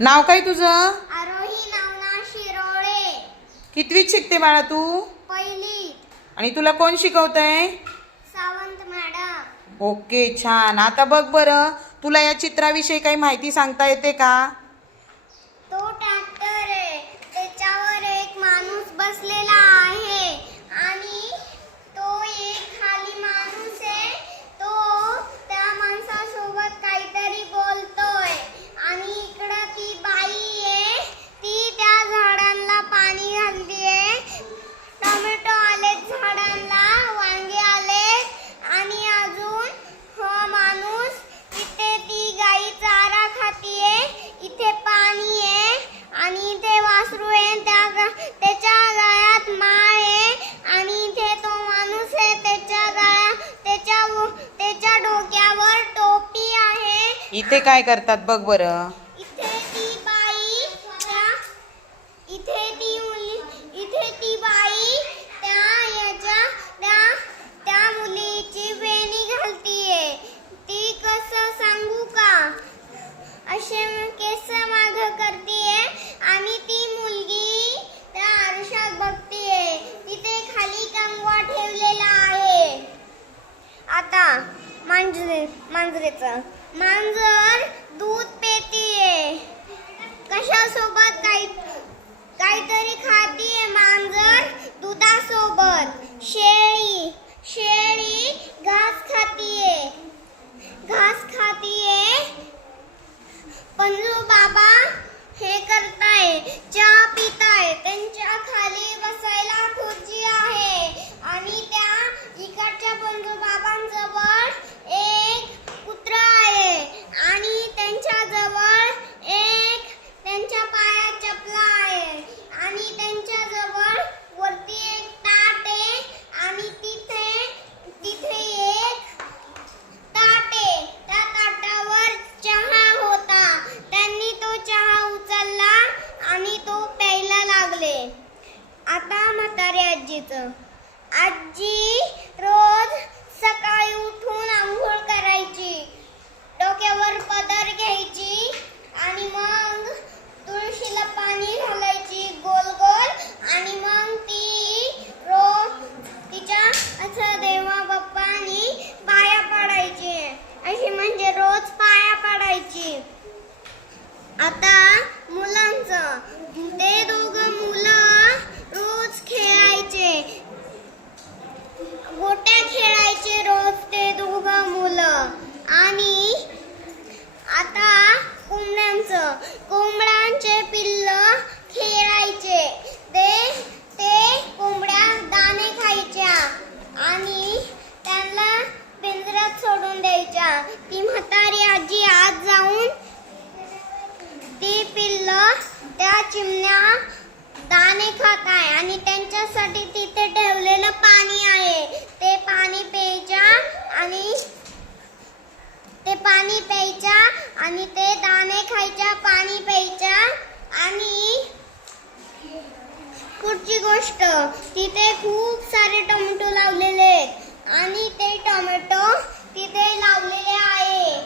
नाव काय तुझं? आरोही नवनाथ शिरोळे. कितवीत शिकते बाळा तू? पहिली. आणि तुला कोण शिकवतंय? सावंत मॅडम. ओके, छान. आता बघ बरं, तुला या चित्राविषयी काही माहिती सांगता येते का? तो ट्रॅक्टर आहे, त्याच्यावर एक माणूस बसलेला आहे आणि तो एक खाली माणूस आहे. तो त्या माणसासोबत काहीतरी बोलतोय आणि इकडं ती बाई आहे, ती त्या झाडांना पाणी घालतीये. टोमॅटो आलेत झाडांना, वांगे आलेत आणि अजून हा माणूस इथे ती गाई चारा खातीये. इथे पाणी आहे आणि इथे वासरू आहे, त्याच्या गळ्यात माळ आहे आणि इथे तो माणूस आहे, त्याच्या डोक्यावर टोपी आहे. इथे काय करतात बघ बरं? इथे ती बाई त्या मुलीची वेणी घालतीये. ती कसं सांगू का, असे केस माग करतीये आणि ती मुलगी त्या आरशात बघतीये. तिथे खाली कंगवा ठेवलेला आहे. आता मांजरेचं मांजर दूध पेतीये. कशासोबत काहीतरी खातीये मांजर दुधासोबत. शेळी घास खातीये. पंजू बाबा हे करताय, चहा पिताय. त्यांच्या खाली बसायला खुर्ची आहे आणि त्या इकडच्या पंजू बाबांजवळ एक कुत्रा आहे आणि त्यांच्या जवळ त्यांच्या पायात चपला आहे आणि त्यांच्या जवळ वरती एक ताट आहे आणि तिथे एक ताट आहे. त्या ताटावर चहा होता. त्यांनी तो चहा उचलला आणि तो प्यायला लागले. आता म्हातारी आजी रोज सकाळी उठून आंघोळ करायची, डोक्यावर पदर घ्यायची आणि मग तुळशीला पाणी घालायची गोल गोल आणि मग ती रोज तिच्या असं देवा बाप्पानी पाया पडायची. अशी म्हणजे रोज पाया पडायची. आता मुलांचं, ते दोघं मुलं रोज खेळायचे, गोट्या खेळायचे रोज ते दोघं मुलं. आणि आता कोंबड्यांचे पिल्ल खेळायचे. ते कोंबड्या दाणे खायच्या आणि त्यांना पिंजऱ्यात सोडून द्यायच्या. ती म्हातारी आजी आत जाऊन ती पिल्ल त्या चिमण्या दाणे खात आहे आणि त्यांच्यासाठी तिथे ठेवलेलं पाणी आहे. ते पाणी प्यायच्या आणि ते दाणे खायच्या, पाणी प्यायच्या. आणि पुढची गोष्ट, तिथे खूप सारे टोमॅटो लावलेले आहेत आणि ते टोमॅटो तिथे लावलेले आहे